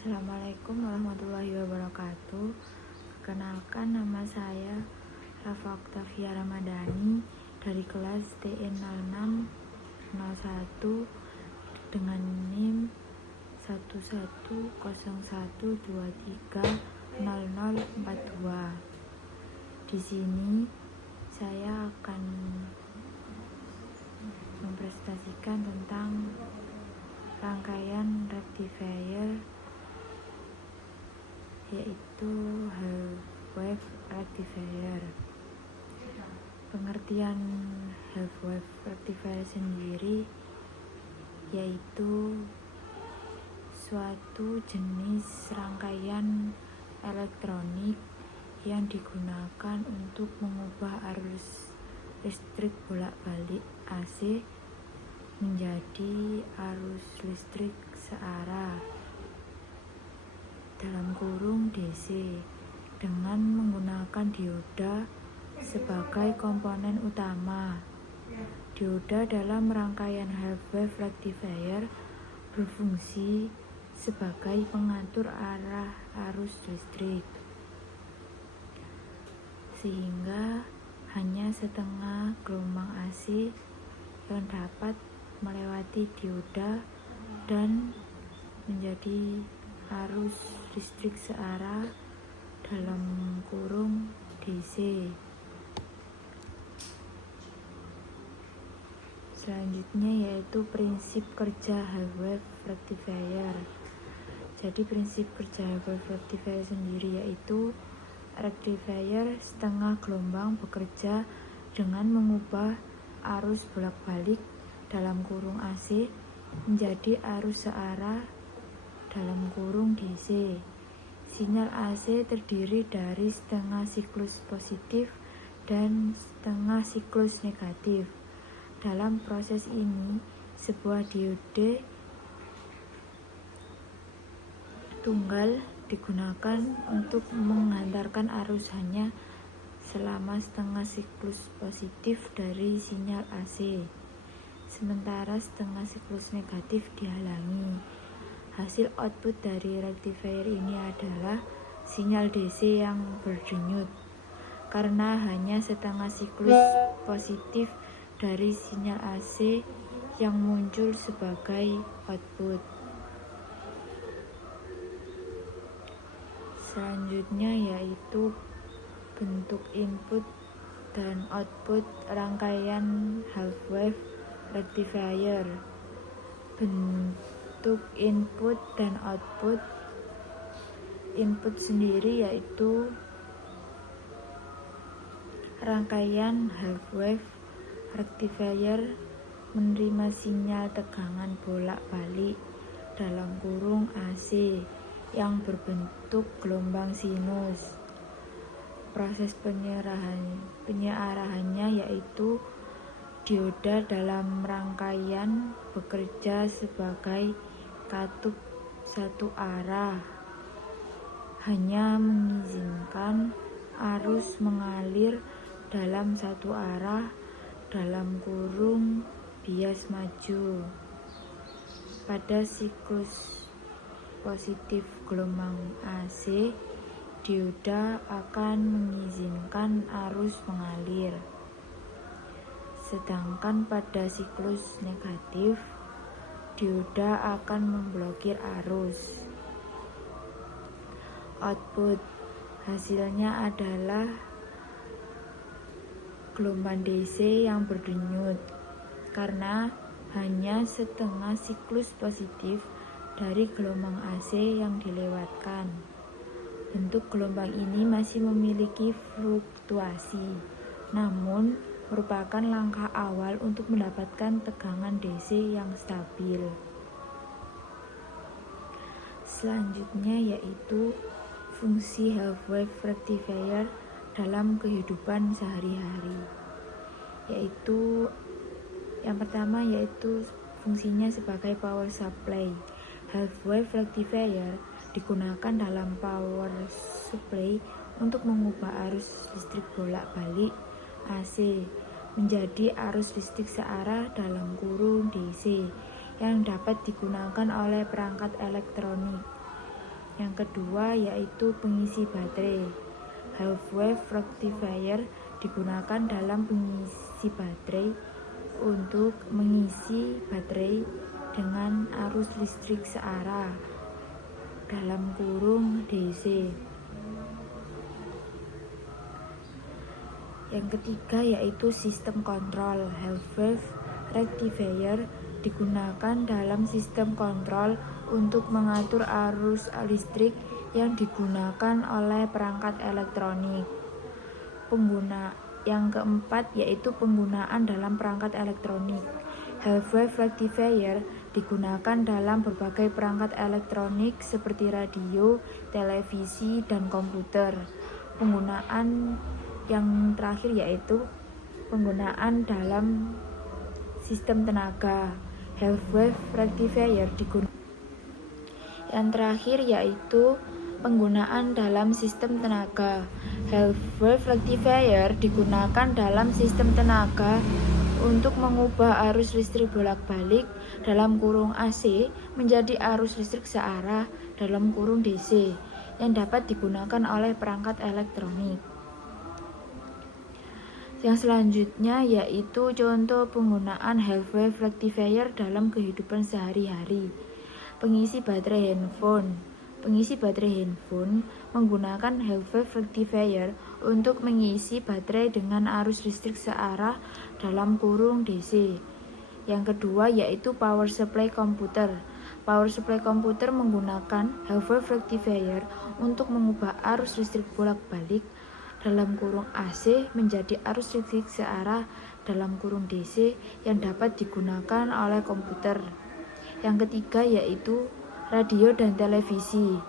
Assalamualaikum warahmatullahi wabarakatuh. Perkenalkan, nama saya Rafa Oktavia Ramadhani dari kelas TN 0601 dengan NIM 1101230042. Di sini saya akan mempresentasikan tentang rangkaian rectifier, yaitu half-wave rectifier. Pengertian half-wave rectifier sendiri yaitu suatu jenis rangkaian elektronik yang digunakan untuk mengubah arus listrik bolak-balik AC menjadi arus listrik searah (DC) dengan menggunakan dioda sebagai komponen utama. Dioda dalam rangkaian half-wave rectifier berfungsi sebagai pengatur arah arus listrik, sehingga hanya setengah gelombang AC yang dapat melewati dioda dan menjadi arus listrik searah (DC). Selanjutnya yaitu prinsip kerja half-wave rectifier. Jadi prinsip kerja half-wave rectifier sendiri yaitu rectifier setengah gelombang bekerja dengan mengubah arus bolak-balik (AC) menjadi arus searah (DC). Sinyal AC terdiri dari setengah siklus positif dan setengah siklus negatif. Dalam proses ini, sebuah diode tunggal digunakan untuk menghantarkan arus hanya selama setengah siklus positif dari sinyal AC, sementara setengah siklus negatif dihalangi. Hasil output dari rectifier ini adalah sinyal DC yang berdenyut, karena hanya setengah siklus positif dari sinyal AC yang muncul sebagai output. Selanjutnya yaitu bentuk input dan output rangkaian half-wave rectifier. Bentuk input dan output. Input sendiri yaitu rangkaian half-wave rectifier menerima sinyal tegangan bolak-balik (AC) yang berbentuk gelombang sinus. Proses penyearahannya yaitu dioda dalam rangkaian bekerja sebagai katup satu arah, hanya mengizinkan arus mengalir dalam satu arah (bias maju). Pada siklus positif gelombang AC, dioda akan mengizinkan arus mengalir, sedangkan pada siklus negatif, dioda akan memblokir arus. Output hasilnya adalah gelombang DC yang berdenyut, karena hanya setengah siklus positif dari gelombang AC yang dilewatkan. Bentuk gelombang ini masih memiliki fluktuasi, namun merupakan langkah awal untuk mendapatkan tegangan DC yang stabil. Selanjutnya yaitu fungsi half-wave rectifier dalam kehidupan sehari-hari, yaitu yang pertama yaitu fungsinya sebagai power supply. Half-wave rectifier digunakan dalam power supply untuk mengubah arus listrik bolak-balik AC menjadi arus listrik searah (DC) yang dapat digunakan oleh perangkat elektronik. Yang kedua yaitu pengisi baterai. Half-wave rectifier digunakan dalam pengisi baterai untuk mengisi baterai dengan arus listrik searah (DC). Yang ketiga yaitu sistem kontrol. Half-wave rectifier digunakan dalam sistem kontrol untuk mengatur arus listrik yang digunakan oleh perangkat elektronik. Yang keempat yaitu penggunaan dalam perangkat elektronik. Half-wave rectifier digunakan dalam berbagai perangkat elektronik seperti radio, televisi, dan komputer. Penggunaan yang terakhir yaitu penggunaan dalam sistem tenaga. Half-wave rectifier digunakan. Yang terakhir yaitu penggunaan dalam sistem tenaga. Half-wave rectifier digunakan dalam sistem tenaga untuk mengubah arus listrik bolak-balik (AC) menjadi arus listrik searah (DC) yang dapat digunakan oleh perangkat elektronik. Yang selanjutnya yaitu contoh penggunaan half-wave rectifier dalam kehidupan sehari-hari. Pengisi baterai handphone. Pengisi baterai handphone menggunakan half-wave rectifier untuk mengisi baterai dengan arus listrik searah (DC). Yang kedua yaitu power supply komputer. Power supply komputer menggunakan half-wave rectifier untuk mengubah arus listrik bolak-balik (AC) menjadi arus listrik searah (DC) yang dapat digunakan oleh komputer. Yang ketiga yaitu radio dan televisi.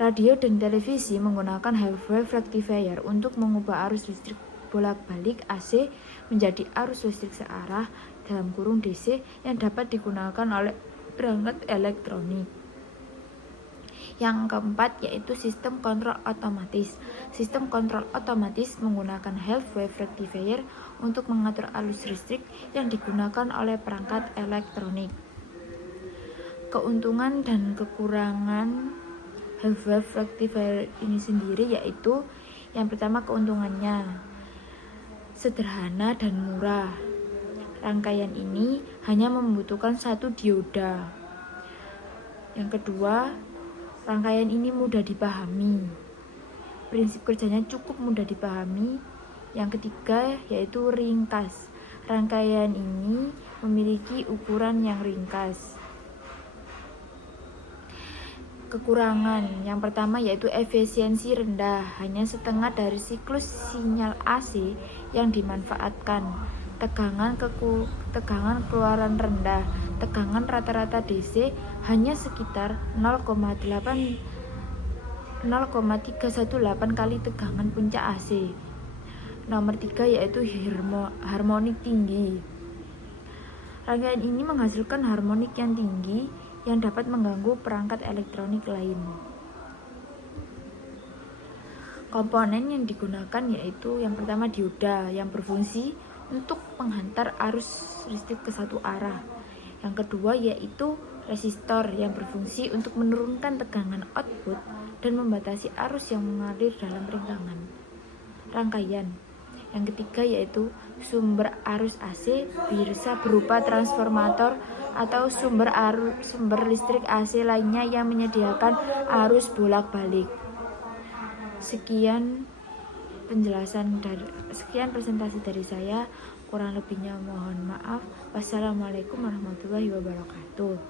Radio dan televisi menggunakan half-wave rectifier untuk mengubah arus listrik bolak-balik AC menjadi arus listrik searah (DC) yang dapat digunakan oleh perangkat elektronik. Yang keempat yaitu sistem kontrol otomatis. Sistem kontrol otomatis menggunakan half-wave rectifier untuk mengatur arus listrik yang digunakan oleh perangkat elektronik. Keuntungan dan kekurangan half-wave rectifier ini sendiri yaitu yang pertama keuntungannya sederhana dan murah. Rangkaian ini hanya membutuhkan satu dioda. Yang kedua, rangkaian ini mudah dipahami. Prinsip kerjanya cukup mudah dipahami. Yang ketiga yaitu ringkas. Rangkaian ini memiliki ukuran yang ringkas. Kekurangan yang pertama yaitu efisiensi rendah, hanya setengah dari siklus sinyal AC yang dimanfaatkan. Tegangan keluaran rendah, tegangan rata-rata DC hanya sekitar 0,318 kali tegangan puncak AC. Nomor 3 yaitu harmonik tinggi. Rangkaian ini menghasilkan harmonik yang tinggi yang dapat mengganggu perangkat elektronik lain. Komponen yang digunakan yaitu yang pertama dioda yang berfungsi untuk menghantar arus listrik ke satu arah. Yang kedua yaitu resistor yang berfungsi untuk menurunkan tegangan output dan membatasi arus yang mengalir dalam rangkaian. Yang ketiga yaitu sumber arus AC bisa berupa transformator atau sumber listrik AC lainnya yang menyediakan arus bolak-balik. Sekian presentasi dari saya, kurang lebihnya mohon maaf. Wassalamualaikum warahmatullahi wabarakatuh.